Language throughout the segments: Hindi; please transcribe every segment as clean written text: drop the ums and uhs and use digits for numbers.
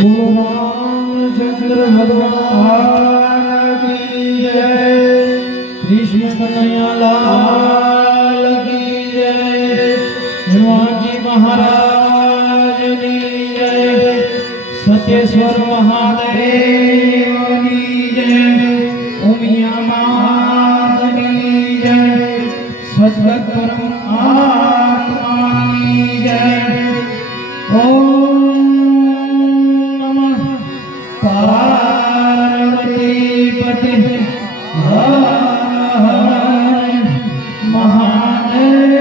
बोलो रामचंद्र भगवान की जय। कृष्ण कन्हैया लाल की जय। हनुमान जी महाराज की जय। सत्येश्वर महादेव की जय। उमिया मात की जय। सद्गत परमात्मा की जय। ओम नमः पार्वती पते हर हर महादेव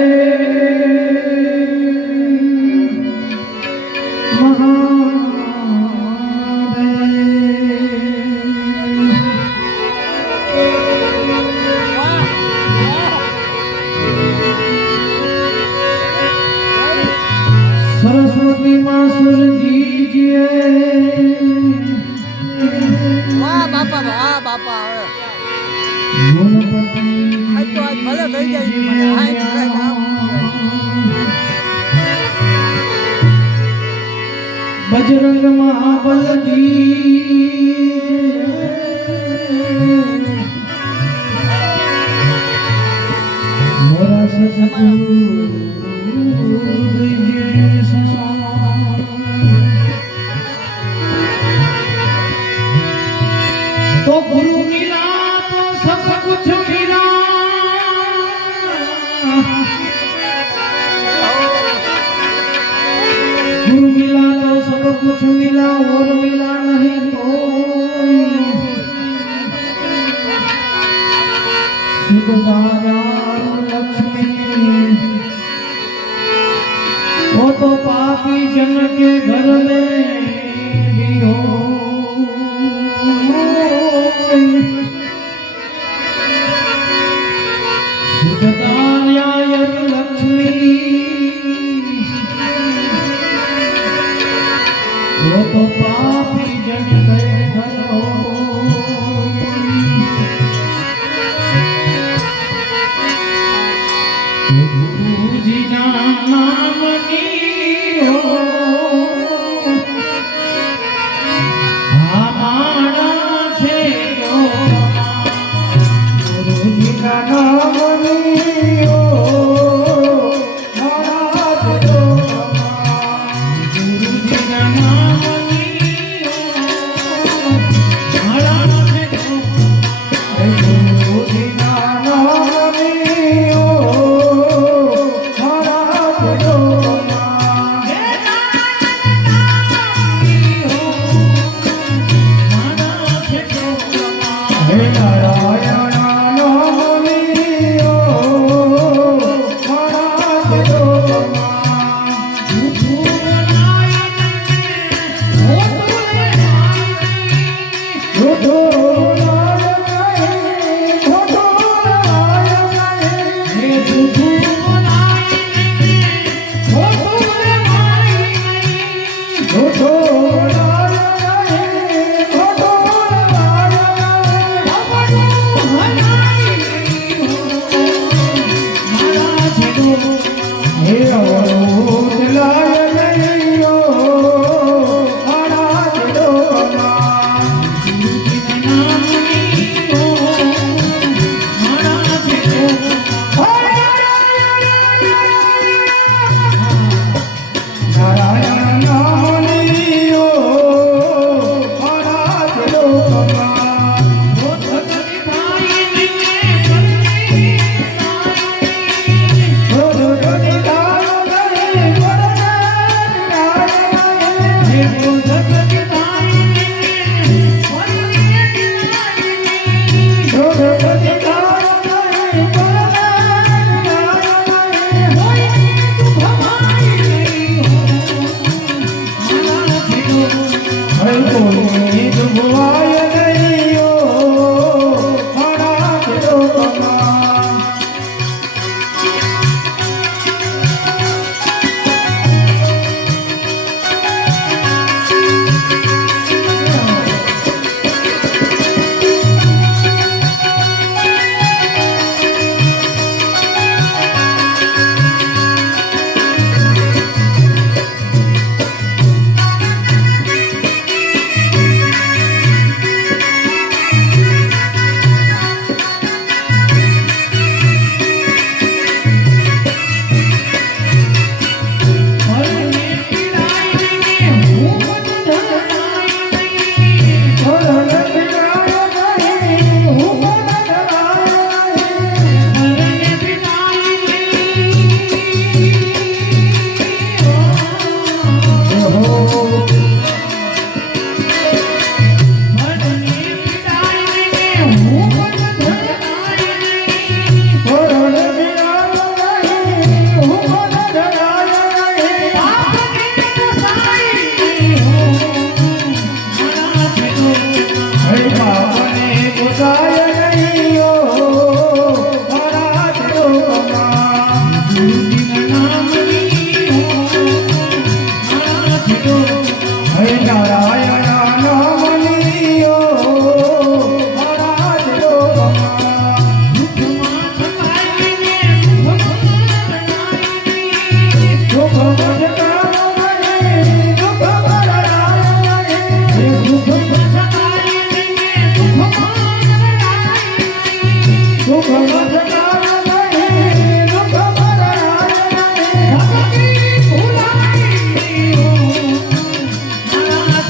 सरस्वती माँ सुर दीजिए। વાહ બાપા વાહ બાપા હવે ગુણપતિ આજ તો આજ ભલે થઈ જાય છે મને આજ કાંઈ ના बजरंग महाबल की मोरा सतगुरु दीजिए समान। तो गुरु मिला तो सब कुछ मिला। गुरु मिला तो सब कुछ मिला और मिला नहीं कोई। शुद्ध दायार लक्ष्मी वो तो पापी जन के घर में भी हो। शुद्ध दायार लक्ष्मी वो तो पापी जन के घर हो। गुरु जी नाम लियो हमारा छे जो। गुरु जी का नाम लियो हमारा छे जो। गुरु जी का नाम लियो હે નારાયણ નમલિયો મહારાજ લોકમાં દુઃખમાં સતાવીને દુઃખ ભટકાવે નહીં, દુઃખ ભરાય નહીં. દુઃખ સતાવીને દુઃખમાં દુઃખ ભટકાવે નહીં, દુઃખ ભરાય નહીં. ભક્તિ ભૂલાઈ મારા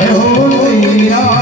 હે હો લૈયા